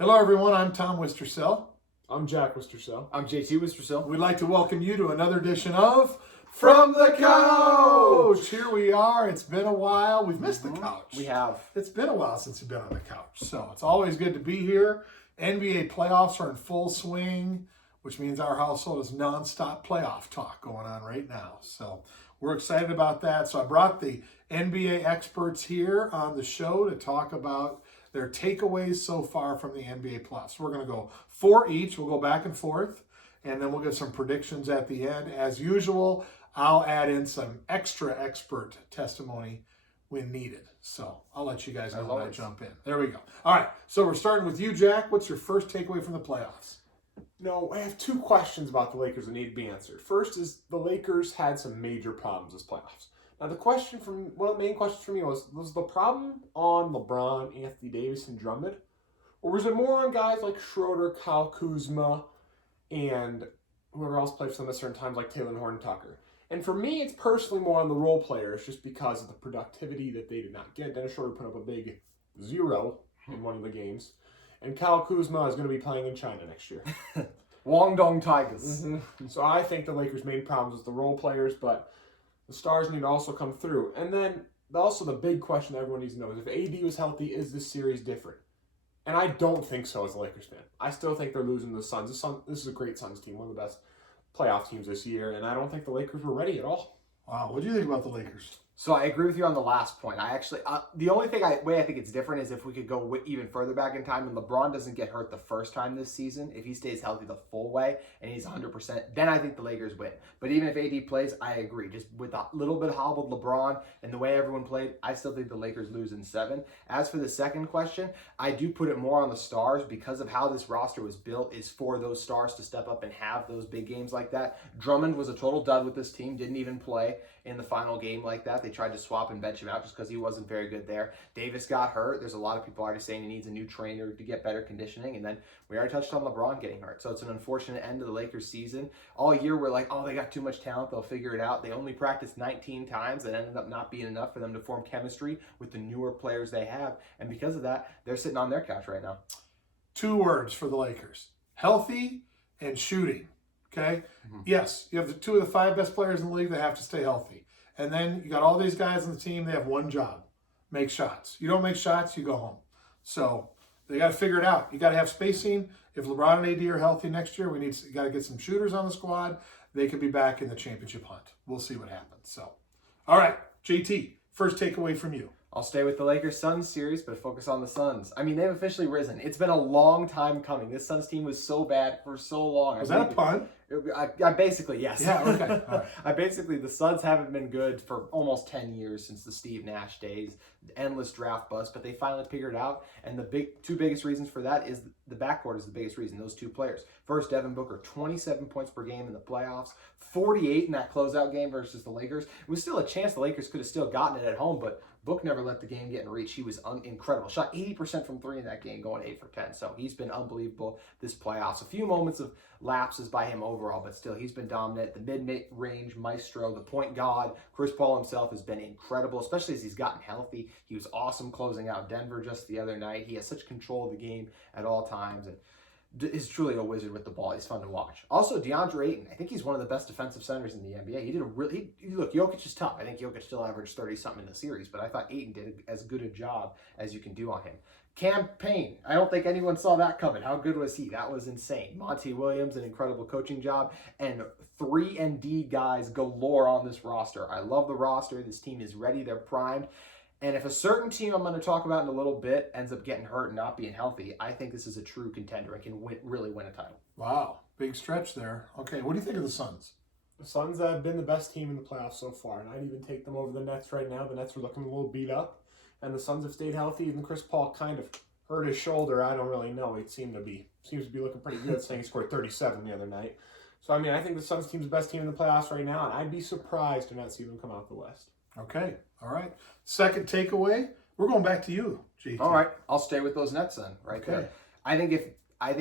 Hello, everyone. I'm Tom Wistersell. I'm Jack Wistersell. I'm JT Wistersell. We'd like to welcome you to another edition of From the Couch. Here we are. It's been a while. We've missed the couch. We have. It's been a while since you've been on the couch. So it's always good to be here. NBA playoffs are in full swing, which means our household is nonstop playoff talk going on right now. So we're excited about that. So I brought the NBA experts here on the show to talk about their takeaways so far from the NBA Plus. We're going to go 4 each. We'll go back and forth, and then we'll get some predictions at the end. As usual, I'll add in some extra expert testimony when needed. So I'll let you guys know when I jump in. There we go. All right, so we're starting with you, Jack. What's your first takeaway from the playoffs? No, I have 2 questions about the Lakers that need to be answered. First is the Lakers had some major problems this playoffs. Now, one of the main questions for me was the problem on LeBron, Anthony Davis, and Drummond? Or was it more on guys like Schroeder, Kyle Kuzma, and whoever else played for them at certain times, like Taylor Horton Tucker? And for me, it's personally more on the role players just because of the productivity that they did not get. Dennis Schroeder put up a big 0 in one of the games. And Kyle Kuzma is going to be playing in China next year. Guangdong Tigers. So I think the Lakers' main problem is the role players, but the stars need to also come through. And then also the big question that everyone needs to know is if AD was healthy, is this series different? And I don't think so as a Lakers fan. I still think they're losing to the Suns. This is a great Suns team, one of the best playoff teams this year, and I don't think the Lakers were ready at all. Wow, what do you think about the Lakers? So I agree with you on the last point. The only way I think it's different is if we could go even further back in time and LeBron doesn't get hurt the first time this season. If he stays healthy the full way and he's 100%, then I think the Lakers win. But even if AD plays, I agree. Just with a little bit hobbled LeBron and the way everyone played, I still think the Lakers lose in 7. As for the second question, I do put it more on the stars because of how this roster was built is for those stars to step up and have those big games like that. Drummond was a total dud with this team, didn't even play in the final game like that. They tried to swap and bench him out just because he wasn't very good there. Davis got hurt. There's a lot of people already saying he needs a new trainer to get better conditioning. And then we already touched on LeBron getting hurt. So it's an unfortunate end to the Lakers season. All year we're like, oh, they got too much talent. They'll figure it out. They only practiced 19 times. That ended up not being enough for them to form chemistry with the newer players they have. And because of that, they're sitting on their couch right now. 2 words for the Lakers: healthy and shooting. Okay? Yes, you have the 2 of the 5 best players in the league that have to stay healthy. And then you got all these guys on the team, they have one job: make shots. You don't make shots, you go home. So they got to figure it out. You got to have spacing. If LeBron and AD are healthy next year, you got to get some shooters on the squad. They could be back in the championship hunt. We'll see what happens. So, all right, JT, first takeaway from you. I'll stay with the Lakers-Suns series, but focus on the Suns. I mean, they've officially risen. It's been a long time coming. This Suns team was so bad for so long. Was that a pun? I basically, yes. Yeah, okay. All right. The Suns haven't been good for almost 10 years since the Steve Nash days. Endless draft bust, but they finally figured it out. And the 2 biggest reasons for that is the backcourt is the biggest reason, those 2 players. First, Devin Booker, 27 points per game in the playoffs, 48 in that closeout game versus the Lakers. It was still a chance the Lakers could have still gotten it at home, but Book never let the game get in reach. He was incredible. Shot 80% from 3 in that game, going 8 for 10. So he's been unbelievable this playoffs. A few moments of lapses by him overall, but still he's been dominant. The mid-range maestro, the point god, Chris Paul himself has been incredible, especially as he's gotten healthy. He was awesome closing out Denver just the other night. He has such control of the game at all times and is truly a wizard with the ball. He's fun to watch. Also, DeAndre Ayton, I think he's one of the best defensive centers in the NBA. Look, Jokic is tough. I think Jokic still averaged 30-something in the series, but I thought Ayton did as good a job as you can do on him. Cam Payne, I don't think anyone saw that coming. How good was he? That was insane. Monty Williams, an incredible coaching job, and 3-and-D guys galore on this roster. I love the roster. This team is ready. They're primed. And if a certain team I'm going to talk about in a little bit ends up getting hurt and not being healthy, I think this is a true contender and can really win a title. Wow, big stretch there. Okay, what do you think of the Suns? The Suns have been the best team in the playoffs so far, and I'd even take them over the Nets right now. The Nets are looking a little beat up, and the Suns have stayed healthy. Even Chris Paul kind of hurt his shoulder. I don't really know. It seems to be looking pretty good, saying he scored 37 the other night. So, I mean, I think the Suns team's the best team in the playoffs right now, and I'd be surprised to not see them come out the West. Okay, all right. Second takeaway, we're going back to you, JT. All right, I'll stay with those Nets then, right Okay. there. I think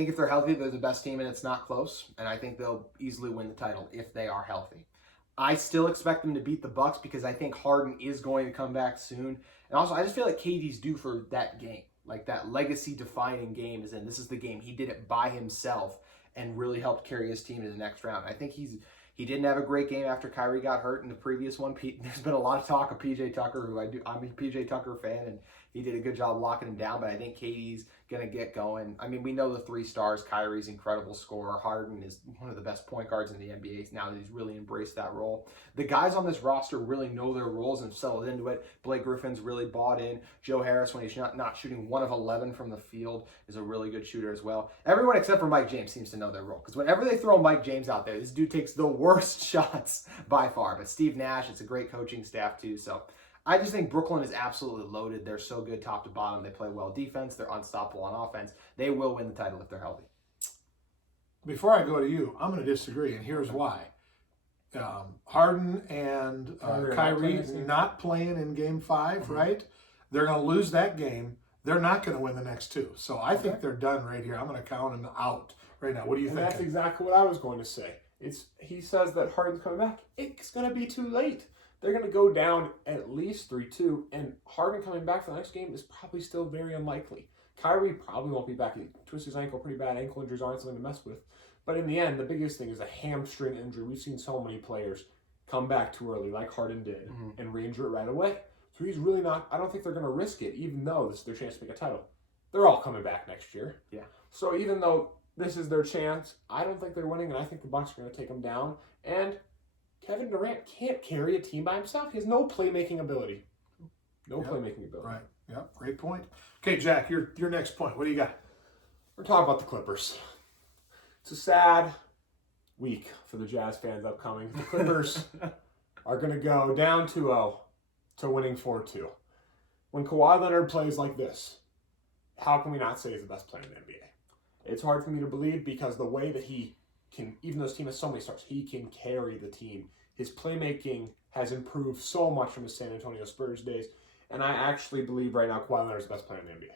if they're healthy, they're the best team and it's not close, and I think they'll easily win the title if they are healthy. I still expect them to beat the Bucks because I think Harden is going to come back soon. And also, I just feel like KD's due for that game. Like that legacy-defining game is in. This is the game. He did it by himself and really helped carry his team to the next round. I think he didn't have a great game after Kyrie got hurt in the previous one. There's been a lot of talk of PJ Tucker, who I'm a PJ Tucker fan, and he did a good job locking him down, but I think KD's going to get going. I mean, we know the 3 stars. Kyrie's incredible scorer. Harden is one of the best point guards in the NBA now that he's really embraced that role. The guys on this roster really know their roles and settled into it. Blake Griffin's really bought in. Joe Harris, when he's not shooting 1 of 11 from the field, is a really good shooter as well. Everyone except for Mike James seems to know their role, because whenever they throw Mike James out there, this dude takes the worst shots by far. But Steve Nash, it's a great coaching staff too, so I just think Brooklyn is absolutely loaded. They're so good top to bottom. They play well defense. They're unstoppable on offense. They will win the title if they're healthy. Before I go to you, I'm going to disagree, and here's why. Harden and Kyrie not playing in Game 5, right? They're going to lose that game. They're not going to win the next 2. So I think they're done right here. I'm going to count them out right now. What do you think? That's exactly what I was going to say. He says that Harden's coming back. It's going to be too late. They're going to go down at least 3-2, and Harden coming back for the next game is probably still very unlikely. Kyrie probably won't be back. He twisted his ankle, pretty bad. Ankle injuries aren't something to mess with. But in the end, the biggest thing is a hamstring injury. We've seen so many players come back too early, like Harden did, and re-injure it right away. So he's really not, I don't think they're going to risk it, even though this is their chance to make a title. They're all coming back next year. Yeah. So even though this is their chance, I don't think they're winning, and I think the Bucks are going to take them down. And Kevin Durant can't carry a team by himself. He has no playmaking ability. Playmaking ability. Right. Yep. Great point. Okay, Jack, your next point. What do you got? We're talking about the Clippers. It's a sad week for the Jazz fans upcoming. The Clippers are going to go down 2-0 to winning 4-2. When Kawhi Leonard plays like this, how can we not say he's the best player in the NBA? It's hard for me to believe, because the way that he can, even though his team has so many stars, he can carry the team. His playmaking has improved so much from his San Antonio Spurs days, and I actually believe right now Kawhi Leonard is the best player in the NBA.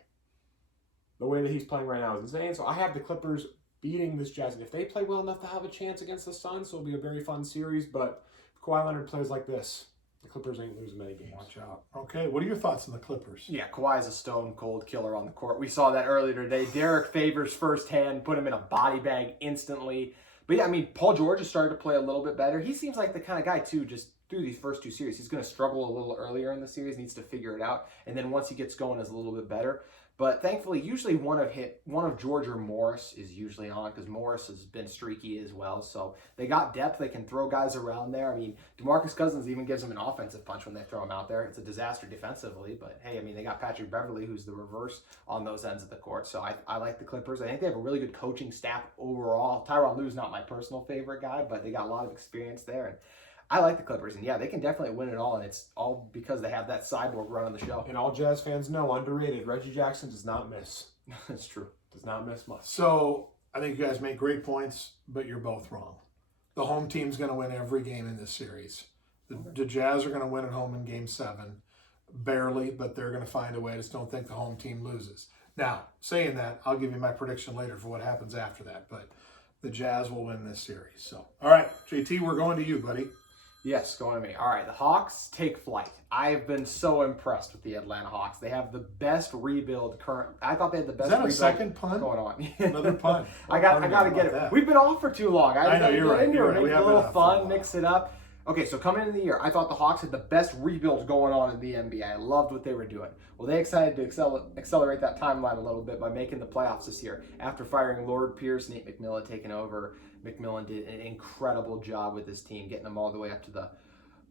The way that he's playing right now is insane, so I have the Clippers beating this Jazz, and if they play well enough to have a chance against the Suns, it'll be a very fun series, but if Kawhi Leonard plays like this, the Clippers ain't losing many games. Watch out. Okay, what are your thoughts on the Clippers? Yeah, Kawhi's a stone-cold killer on the court. We saw that earlier today. Derek Favors firsthand, put him in a body bag instantly. But yeah, I mean, Paul George has started to play a little bit better. He seems like the kind of guy, too, just through these first 2 series. He's going to struggle a little earlier in the series, needs to figure it out. And then once he gets going, is a little bit better. But thankfully, usually one of George or Morris is usually on, because Morris has been streaky as well. So they got depth. They can throw guys around there. I mean, DeMarcus Cousins even gives them an offensive punch when they throw him out there. It's a disaster defensively, but hey, I mean, they got Patrick Beverley, who's the reverse on those ends of the court. So I like the Clippers. I think they have a really good coaching staff overall. Tyronn Lue's not my personal favorite guy, but they got a lot of experience there. And I like the Clippers, and yeah, they can definitely win it all, and it's all because they have that cyborg running the show. And all Jazz fans know, underrated, Reggie Jackson does not miss. That's true. Does not miss much. So I think you guys make great points, but you're both wrong. The home team's going to win every game in this series. The Jazz are going to win at home in Game 7. Barely, but they're going to find a way. I just don't think the home team loses. Now, saying that, I'll give you my prediction later for what happens after that, but the Jazz will win this series. So, all right, JT, we're going to you, buddy. Yes, going to me. All right, the Hawks take flight. I've been so impressed with the Atlanta Hawks. They have the best rebuild current. I thought they had the best rebuild. Is that a second pun? Going on. Another pun. I got to get it. That. We've been off for too long. I know, you're right. You're right. Make We it a have little been off fun, mix it up. Okay, so coming into the year, I thought the Hawks had the best rebuild going on in the NBA. I loved what they were doing. Well, they decided to accelerate that timeline a little bit by making the playoffs this year. After firing Lord Pierce, Nate McMillan taking over, McMillan did an incredible job with this team, getting them all the way up to the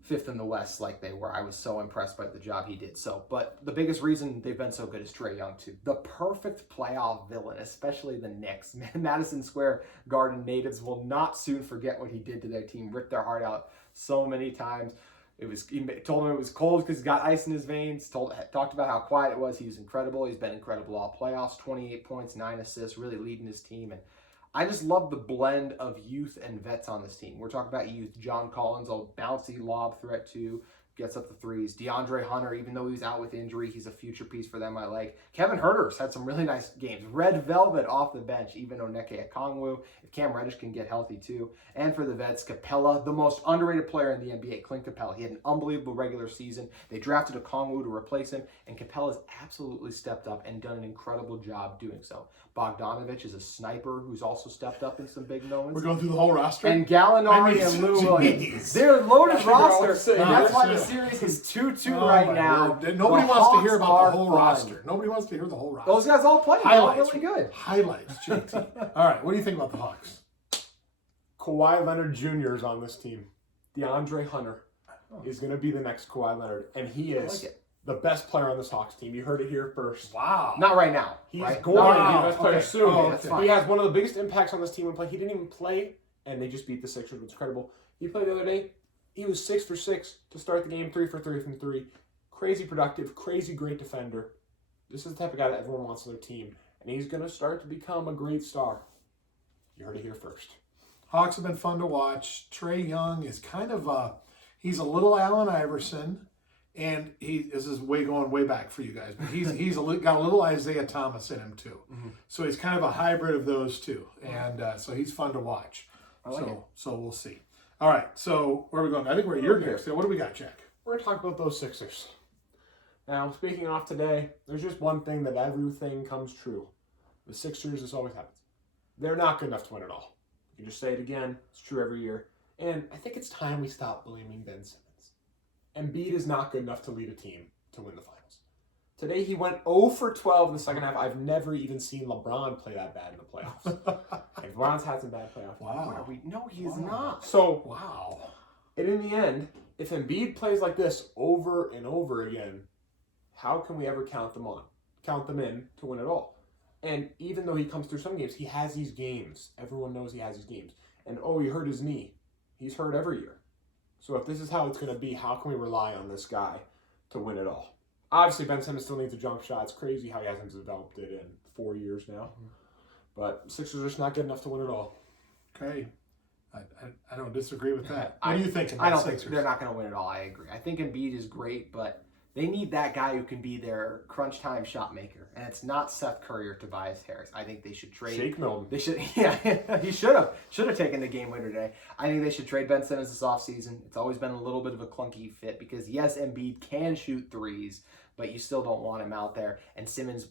5th in the West like they were. I was so impressed by the job he did. But the biggest reason they've been so good is Trae Young, too. The perfect playoff villain, especially the Knicks. Madison Square Garden natives will not soon forget what he did to their team, ripped their heart out so many times. He told him it was cold because he's got ice in his veins. Talked about how quiet it was. He was incredible. He's been incredible all playoffs. 28 points, 9 assists, really leading his team. And I just love the blend of youth and vets on this team. We're talking about youth. John Collins, a bouncy lob threat too. gets up the threes. DeAndre Hunter, even though he's out with injury, he's a future piece for them I like. Kevin Huerter's had some really nice games. Red Velvet off the bench, even Onyeka Okongwu. If Cam Reddish can get healthy too. And for the Vets, Capella, the most underrated player in the NBA, Clint Capella. He had an unbelievable regular season. They drafted Okongwu to replace him, and Capella's absolutely stepped up and done an incredible job doing so. Bogdanovich is a sniper who's also stepped up in some big moments. We're going through the whole roster? And Gallinari and Lou Williams. They're a loaded roster, and that's why the series is 2-2 right now. Nobody The wants to hear Hawks about the are whole fun. roster. Nobody wants to hear the whole roster. Those guys all play. They're all really good. Highlights, JT. All right, what do you think about the Hawks? Kawhi Leonard Jr. is on this team. DeAndre Hunter is going to be the next Kawhi Leonard, and he is the best player on this Hawks team. You heard it here first. Wow. Not right now. He's right? going to be the best player Okay. soon. Oh, that's fine. He has one of the biggest impacts on this team when play. He didn't even play, and they just beat the Sixers, which is incredible. He played the other day. He was 6 for 6 to start the game, 3 for 3 from 3. Crazy productive, crazy great defender. This is the type of guy that everyone wants on their team, and he's going to start to become a great star. You heard it here first. Hawks have been fun to watch. Trae Young is kind of he's a little Allen Iverson, and this is going way back for you guys, but he's got a little Isaiah Thomas in him too. Mm-hmm. So he's kind of a hybrid of those two, and so he's fun to watch. I like it. So we'll see. All right, so where are we going? I think we're at your next. So what do we got, Jack? We're going to talk about those Sixers. Now, speaking off today, there's just one thing that everything comes true. The Sixers, this always happens. They're not good enough to win it all. You can just say it again. It's true every year. And I think it's time we stop blaming Ben Simmons. Embiid is not good enough to lead a team to win the finals. Today, he went 0 for 12 in the second half. I've never even seen LeBron play that bad in the playoffs. And LeBron's had some bad playoffs. Wow. No, he's not. So, Wow. and in the end, if Embiid plays like this over and over again, how can we ever count them in to win it all? And even though he comes through some games, he has these games. Everyone knows he has these games. And he hurt his knee. He's hurt every year. So if this is how it's going to be, how can we rely on this guy to win it all? Obviously, Ben Simmons still needs a jump shot. It's crazy how he hasn't developed it in 4 years now. But Sixers are just not good enough to win it all. Okay. I don't disagree with that. What do you think? I don't think they're not going to win it all. I agree. I think Embiid is great, but they need that guy who can be their crunch time shot maker, and it's not Seth Curry or Tobias Harris. I think they should trade. Shake Milton. They should. Yeah, he should have taken the game winner today. I think they should trade Ben Simmons this offseason. It's always been a little bit of a clunky fit because yes, Embiid can shoot threes, but you still don't want him out there. And Simmons,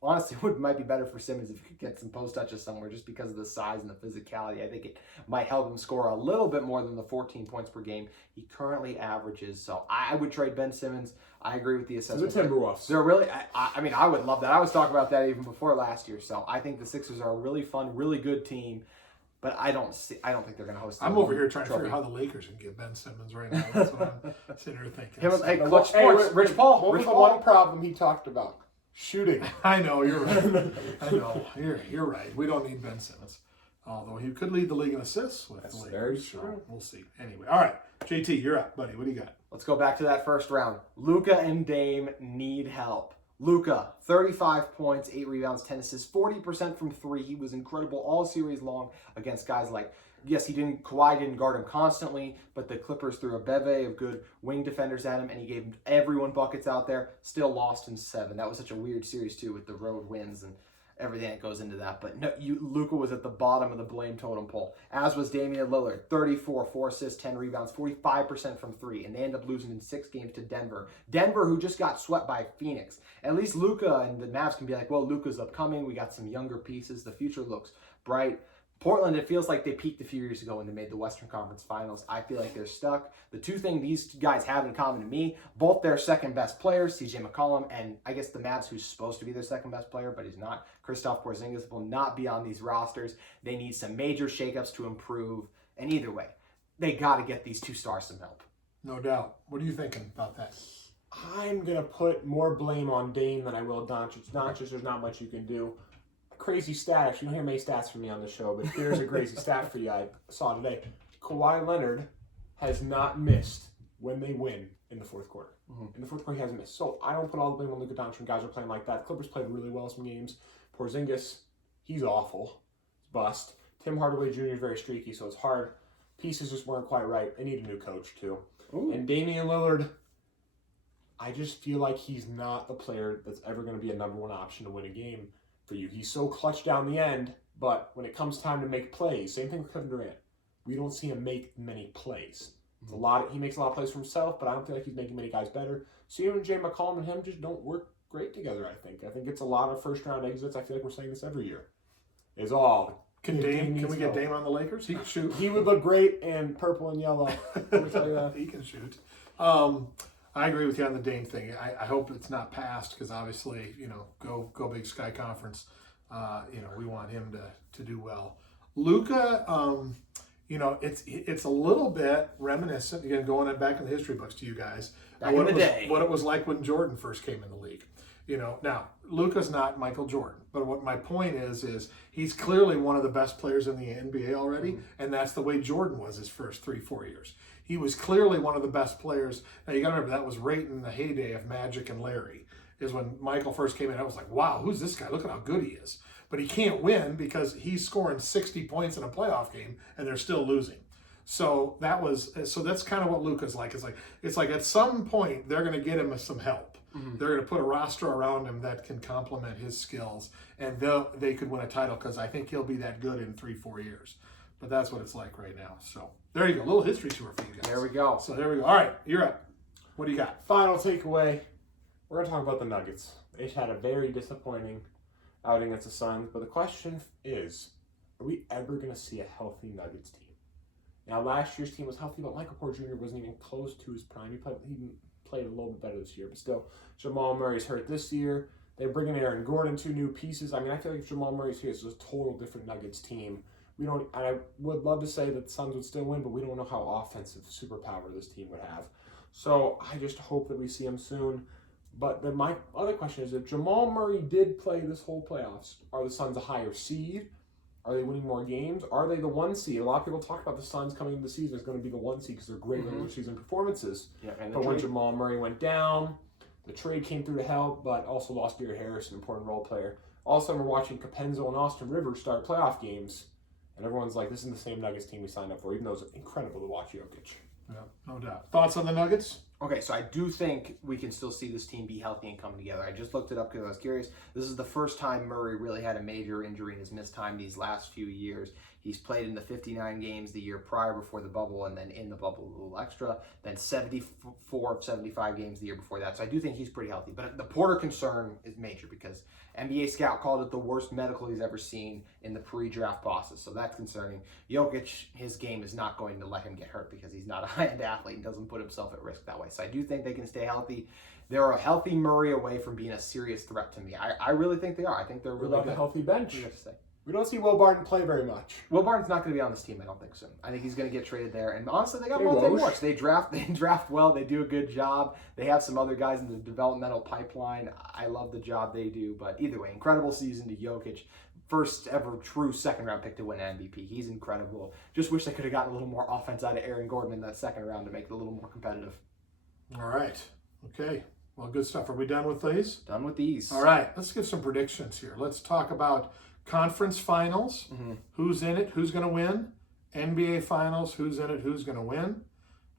honestly, might be better for Simmons if he could get some post touches somewhere just because of the size and the physicality. I think it might help him score a little bit more than the 14 points per game he currently averages. So I would trade Ben Simmons. I agree with the assessment. The Timberwolves. They're really, I mean, I would love that. I was talking about that even before last year. So I think the Sixers are a really fun, really good team. But I don't think they're going to host. I'm over here trying to figure out how the Lakers can get Ben Simmons right now. That's what I'm sitting here thinking. Hey, Clutch Sports, Rich Paul. What was Rich the Paul. one problem he talked about? Shooting. I know, you're right. I know, you're right. We don't need Ben Simmons. Although he could lead the league in assists with the Lakers. very so true. we'll see. Anyway, all right. JT, you're up, buddy. What do you got? Let's go back to that first round. Luka and Dame need help. Luka, 35 points, 8 rebounds, 10 assists, 40% from 3. He was incredible all series long against guys like, yes, Kawhi didn't guard him constantly, but the Clippers threw a bevy of good wing defenders at him, and he gave everyone buckets out there, still lost in 7. That was such a weird series, too, with the road wins and everything that goes into that. But no, Luka was at the bottom of the blame totem pole, as was Damian Lillard. 34, 4 assists, 10 rebounds, 45% from 3, and they end up losing in 6 games to Denver. Denver, who just got swept by Phoenix. At least Luka and the Mavs can be like, well, Luka's upcoming. We got some younger pieces. The future looks bright. Portland, it feels like they peaked a few years ago when they made the Western Conference Finals. I feel like they're stuck. The two things these guys have in common to me, both their second best players, CJ McCollum, and I guess the Mavs, who's supposed to be their second best player, but he's not. Kristaps Porzingis will not be on these rosters. They need some major shakeups to improve. And either way, they got to get these 2 stars some help. No doubt. What are you thinking about that? I'm going to put more blame on Dame than I will Doncic. Doncic, there's not much you can do. Crazy stat. Actually, you don't hear many stats from me on the show, but here's a crazy stat for you I saw today. Kawhi Leonard has not missed when they win in the fourth quarter. In the fourth quarter, he hasn't missed. So I don't put all the blame on Luka Doncic when guys are playing like that. Clippers played really well some games. Porzingis, he's awful. He's bust. Tim Hardaway Jr. is very streaky, so it's hard. Pieces just weren't quite right. They need a new coach, too. Ooh. And Damian Lillard, I just feel like he's not the player that's ever going to be a number one option to win a game for you. He's so clutch down the end, but when it comes time to make plays, same thing with Kevin Durant. We don't see him make many plays. It's he makes a lot of plays for himself, but I don't feel like he's making many guys better. So even Jay McCollum and him just don't work great together, I think. I think it's a lot of first-round exits. I feel like we're saying this every year. Is all. Can we get Dame on the Lakers? He can shoot. He would look great in purple and yellow. Let me tell you that. He can shoot. I agree with you on the Dame thing. I hope it's not passed because obviously, go Big Sky Conference. We want him to do well. Luka, it's a little bit reminiscent, again, going back in the history books to you guys. Back in the day. What it was like when Jordan first came in the league. Now, Luka's not Michael Jordan, but what my point is he's clearly one of the best players in the NBA already, and that's the way Jordan was his first 3-4 years. He was clearly one of the best players. Now, you got to remember, that was right in the heyday of Magic and Larry, is when Michael first came in. I was like, wow, who's this guy? Look at how good he is. But he can't win because he's scoring 60 points in a playoff game, and they're still losing. So that's kind of what Luka's like. It's like at some point, they're going to get him some help. Mm-hmm. They're going to put a roster around him that can complement his skills, and they could win a title because I think he'll be that good in 3-4 years. But that's what it's like right now. So there you go. A little history tour for you guys. There we go. So there we go. All right, you're up. What do you got? Final takeaway. We're going to talk about the Nuggets. They had a very disappointing outing against the Suns. But the question is, are we ever going to see a healthy Nuggets team? Now, last year's team was healthy, but Michael Porter Jr. wasn't even close to his prime. He played a little bit better this year. But still, Jamal Murray's hurt this year. They're bringing Aaron Gordon, 2 new pieces. I mean, I feel like if Jamal Murray's here, it's a total different Nuggets team. I would love to say that the Suns would still win, but we don't know how offensive superpower this team would have. So I just hope that we see him soon. But then my other question is, if Jamal Murray did play this whole playoffs, are the Suns a higher seed? Are they winning more games? Are they the 1 seed? A lot of people talk about the Suns coming into the season as going to be the 1 seed because they're great regular season performances. Yeah, but when Jamal Murray went down, the trade came through to help, but also lost Gary Harris, an important role player. All of a sudden, we're watching Capenzo and Austin Rivers start playoff games. And everyone's like, this isn't the same Nuggets team we signed up for, even though it's incredible to watch Jokic. Yeah, no doubt. Thoughts on the Nuggets? Okay, so I do think we can still see this team be healthy and come together. I just looked it up because I was curious. This is the first time Murray really had a major injury and has missed time these last few years. He's played in the 59 games the year prior before the bubble, and then in the bubble a little extra. Then 74 of 75 games the year before that. So I do think he's pretty healthy. But the Porter concern is major because NBA Scout called it the worst medical he's ever seen in the pre-draft process. So that's concerning. Jokic, his game is not going to let him get hurt because he's not a high-end athlete and doesn't put himself at risk that way. So I do think they can stay healthy. They're a healthy Murray away from being a serious threat to me. I really think they are. I think they're really good. A healthy bench. We don't see Will Barton play very much. Will Barton's not going to be on this team, I don't think so. I think he's going to get traded there. And honestly, they got Monte Morris. They draft well. They do a good job. They have some other guys in the developmental pipeline. I love the job they do. But either way, incredible season to Jokic. First ever true second-round pick to win MVP. He's incredible. Just wish they could have gotten a little more offense out of Aaron Gordon in that second round to make it a little more competitive. All right. Okay. Well, good stuff. Are we done with these? Done with these. All right. Let's give some predictions here. Let's talk about conference finals. Mm-hmm. Who's in it? Who's going to win? NBA finals. Who's in it? Who's going to win?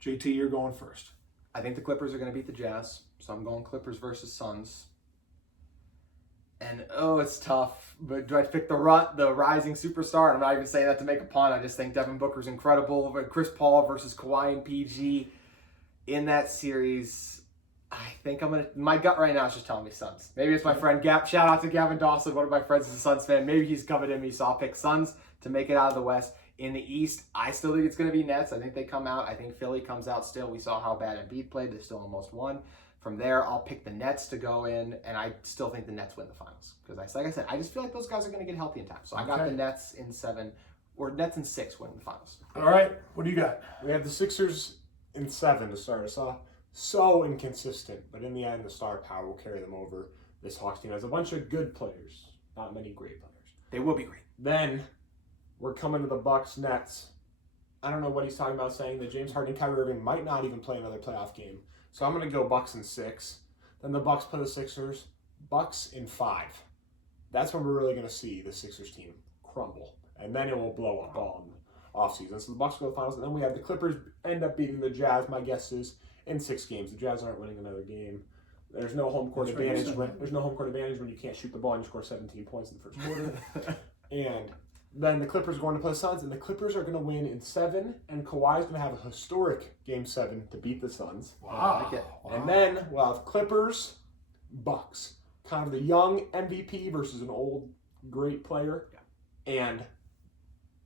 JT, you're going first. I think the Clippers are going to beat the Jazz. So I'm going Clippers versus Suns. And, it's tough. But do I pick the rising superstar? And I'm not even saying that to make a pun. I just think Devin Booker's incredible. But Chris Paul versus Kawhi and PG in that series. I think my gut right now is just telling me Suns. Maybe it's my friend Gap. Shout out to Gavin Dawson, one of my friends is a Suns fan. Maybe he's coming in me, so I'll pick Suns to make it out of the West. In the East, I still think it's going to be Nets. I think they come out. I think Philly comes out still. We saw how bad Embiid played. They still almost won. From there, I'll pick the Nets to go in, and I still think the Nets win the finals. Because, like I said, I just feel like those guys are going to get healthy in time. So I got the Nets in 7, or Nets in 6 winning the finals. All right. What do you got? We have the Sixers in 7 to start us off. So inconsistent, but in the end, the star power will carry them over. This Hawks team has a bunch of good players, not many great players. They will be great. Then we're coming to the Bucks Nets. I don't know what he's talking about, saying that James Harden and Kyrie Irving might not even play another playoff game. So I'm going to go Bucks in 6. Then the Bucks play the Sixers. Bucks in 5. That's when we're really going to see the Sixers team crumble, and then it will blow up all in the offseason. So the Bucks go to the finals, and then we have the Clippers end up beating the Jazz. My guess is in 6 games. The Jazz aren't winning another game. There's no home court That's right, you advantage said when that. there's no home court advantage when you can't shoot the ball and you score 17 points in the first quarter. And then the Clippers are going to play the Suns, and the Clippers are going to win in 7, and Kawhi's going to have a historic Game 7 to beat the Suns. Wow. I like it. Wow. And then we'll have Clippers, Bucks, kind of the young MVP versus an old great player, and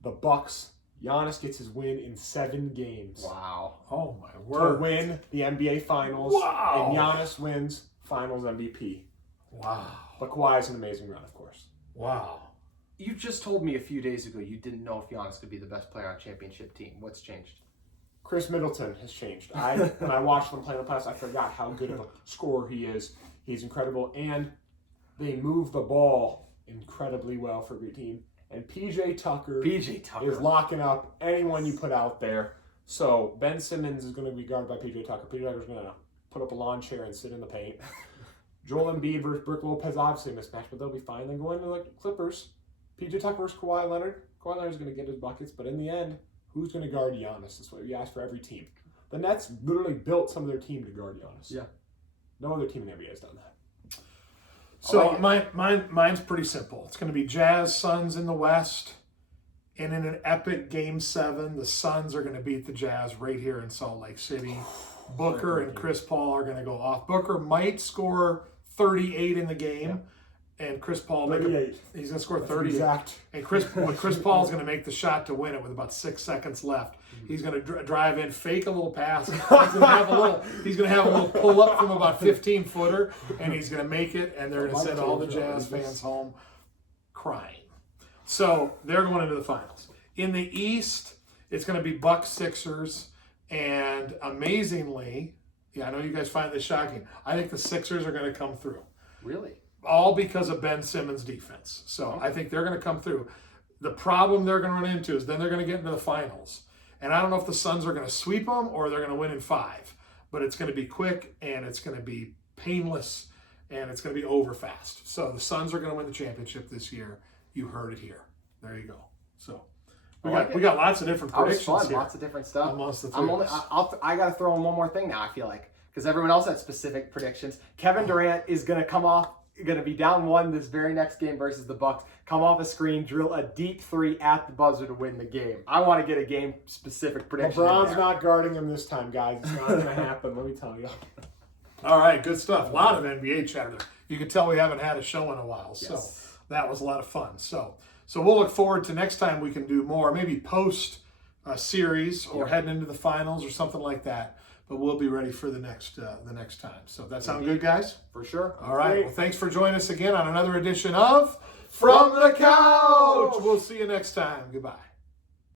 the Bucks. Giannis gets his win in 7 games. Wow. Oh my To word. win the NBA Finals. Wow. And Giannis wins Finals MVP. Wow. But Kawhi is an amazing run, of course. Wow. You just told me a few days ago you didn't know if Giannis could be the best player on a championship team. What's changed? Chris Middleton has changed. When I watched them play in the playoffs, I forgot how good of a scorer he is. He's incredible. And they move the ball incredibly well for a great team. And PJ Tucker is locking up anyone you put out there. So Ben Simmons is going to be guarded by PJ Tucker. PJ Tucker's going to put up a lawn chair and sit in the paint. Joel Embiid versus Brook Lopez, obviously a mismatch, but they'll be fine. Then go into the Clippers. PJ Tucker versus Kawhi Leonard. Kawhi Leonard's going to get his buckets, but in the end, who's going to guard Giannis? That's what we ask for every team. The Nets literally built some of their team to guard Giannis. Yeah. No other team in the NBA has done that. So mine's pretty simple. It's going to be Jazz Suns in the West, and in an epic Game 7, the Suns are going to beat the Jazz right here in Salt Lake City. Booker and Chris Paul are going to go off. Booker might score 38 in the game, and Chris Paul he's going to score 38. Exact. And Chris Paul's going to make the shot to win it with about 6 seconds left. He's going to drive in, fake a little pass. He's going to have a little pull up from about 15-footer, and he's going to make it. And they're going to send all the Jazz fans home crying. So they're going into the finals. In the East, it's going to be Bucks Sixers, and amazingly, I know you guys find this shocking. I think the Sixers are going to come through. Really? All because of Ben Simmons' defense. So I think they're going to come through. The problem they're going to run into is then they're going to get into the finals. And I don't know if the Suns are going to sweep them or they're going to win in 5. But it's going to be quick, and it's going to be painless, and it's going to be over fast. So the Suns are going to win the championship this year. You heard it here. There you go. So we got lots of different That was predictions fun. here. Lots of different stuff. Amongst the three of us. I got to throw in one more thing now, I feel like. Because everyone else had specific predictions. Kevin Durant is going to be down 1 this very next game versus the Bucks. Come off a screen, drill a deep 3 at the buzzer to win the game. I want to get a game-specific prediction. LeBron's not guarding him this time, guys. It's not going to happen, let me tell you. All right, good stuff. A lot of NBA chatter. You can tell we haven't had a show in a while, so Yes. that was a lot of fun. So we'll look forward to next time we can do more, maybe post series or heading into the finals or something like that. But we'll be ready for the next time. So that sound good, guys? For sure. All right. Well, thanks for joining us again on another edition of From the Couch. We'll see you next time. Goodbye.